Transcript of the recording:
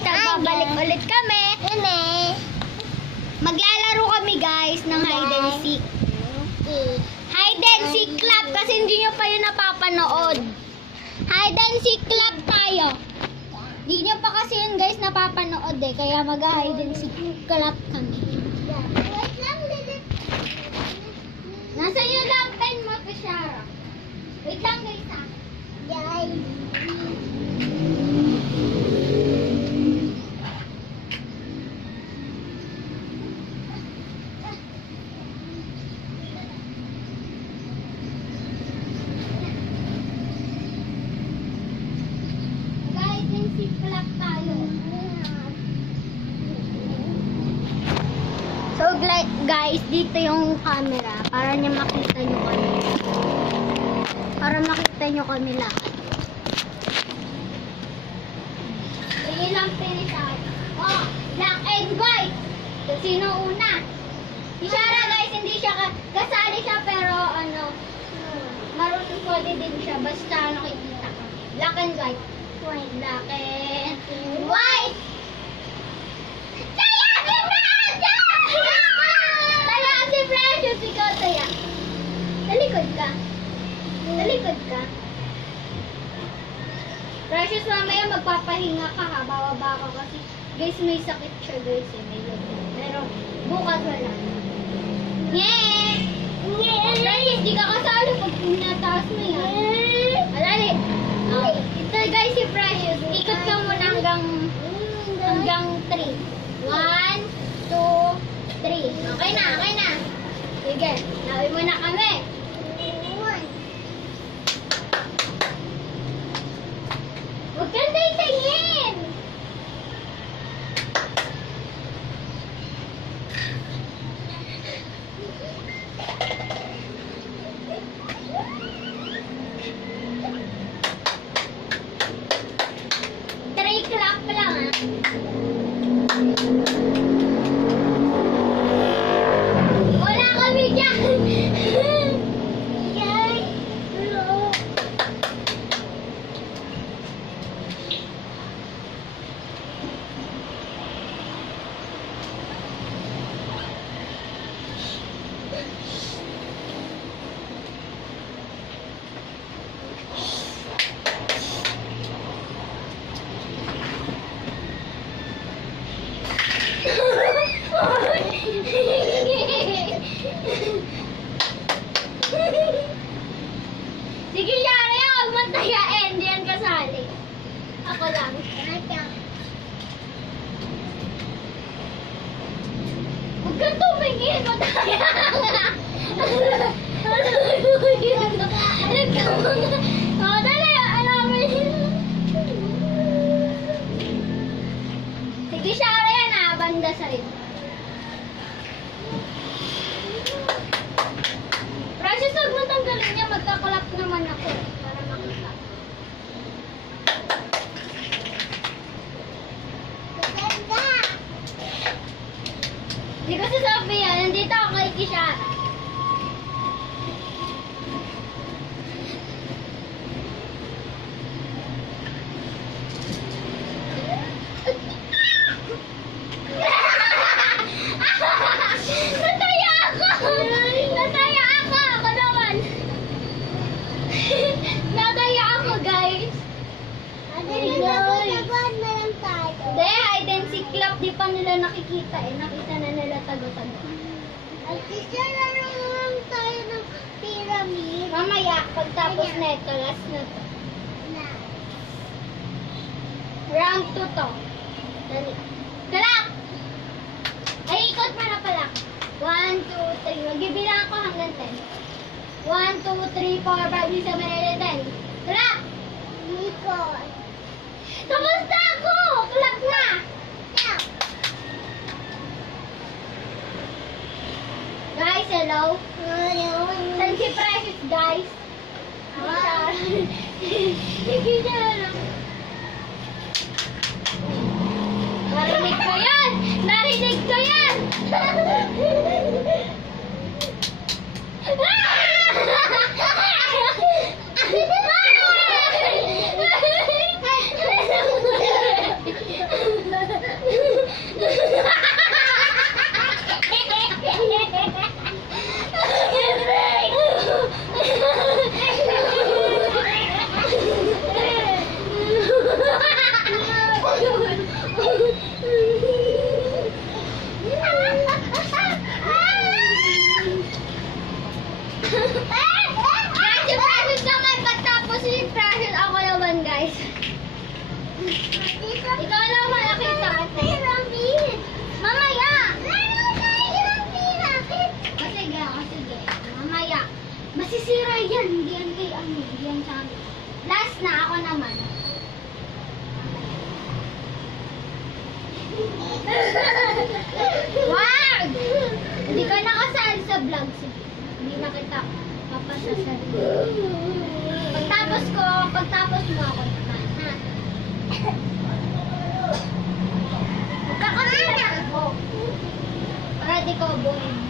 guys, nagbabalik ulit kami. Maglalaro kami guys ng hide and seek. Hide and seek club kasi hindi nyo pa yun napapanood. Hide and seek club tayo. Hindi nyo pa kasi yun guys napapanood eh. Kaya mag-hide and seek club kami. Nasa iyo lang pen mo, Tashara. Wait lang guys ha. Hide and seek club tayo. So guys, dito yung camera para niya makita nyo kami. Para makita nyo kami lahat. Sige lang pinisan. Oh, black and white. So, sino una? Si Shara guys, hindi siya kasali siya pero ano, marunong pwede din siya basta nakikita ka. Black and white. Black and white. Ikaw, Taya. Talikod ka. Talikod ka. Precious, mamaya magpapahinga ka ha. Bababa ka kasi. Guys, may sakit siya guys. May lagnat. Pero bukas wala. Yeah! Precious, di ka kasali pag pinataas mo yan. Alali. Ito guys, si Precious. Ikot ka muna hanggang 3. 1, 2, 3. Okay na, okay na. Sige, lawin mo na kami. Huwag kang tingin! Three clap lang ah. Sige, Yara, huwag mo tayain. Hindi yan kasali. Ako lang. Huwag kang tumingin. Mataya ka. Oh, dali. Alam mo yun. Sige, Yara, yan ha. Banda sa'yo. Precious, huwag mo tanggalin niya. Magkakulap naman ako. Para makita. Hindi ko sasabi yan. Nandito ako kay Kishara. Nataya ako! Nataya ako! Ako naman! Nataya ako, guys! Hindi, hide and seek club. Di pa nila nakikita eh. Nakita na nila tago-tago. Laro lang tayo ng pyramid. Mamaya, pagtapos na ito, last na to. Round 2 to. Dali. Kalak! Ay, ikot mo na pala. 1, 2, 3. Magbibilang ako hanggang 10. 1, 2, 3, 4, 5, 6, 7, 8, 10. Kalak! Ikot. Kamusta ako? Kalak na! Guys, hello? Saan si Precious, guys? Hindi siya lang. Narinig ko yan! Narinig ko yan! si Ryan. Hindi yan kay ano. Hindi yan sa amin. Last na, ako naman. Wag! Hindi ka nakasali sa vlog. Sige. Hindi na kita papasasali. Pagtapos mo ako naman, ha? Magkakasira ako. Para di ko buhin.